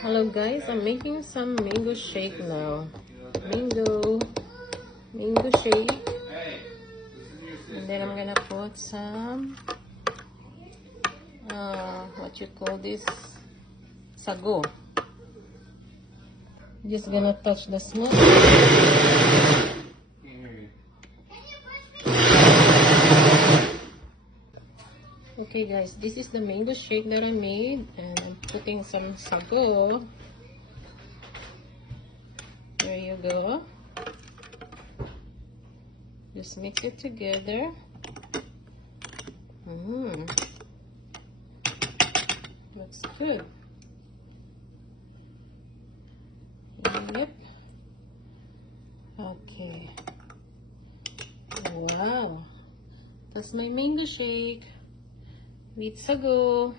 Hello guys, I'm making some mango shake now. Mango shake. And then I'm gonna put some what you call this, sago. Just gonna touch the smoke. Okay guys, this is the mango shake that I made, and I'm putting some sago. There you go. Just mix it together. Looks good. Yep. Okay. Wow. That's my mango shake with sago.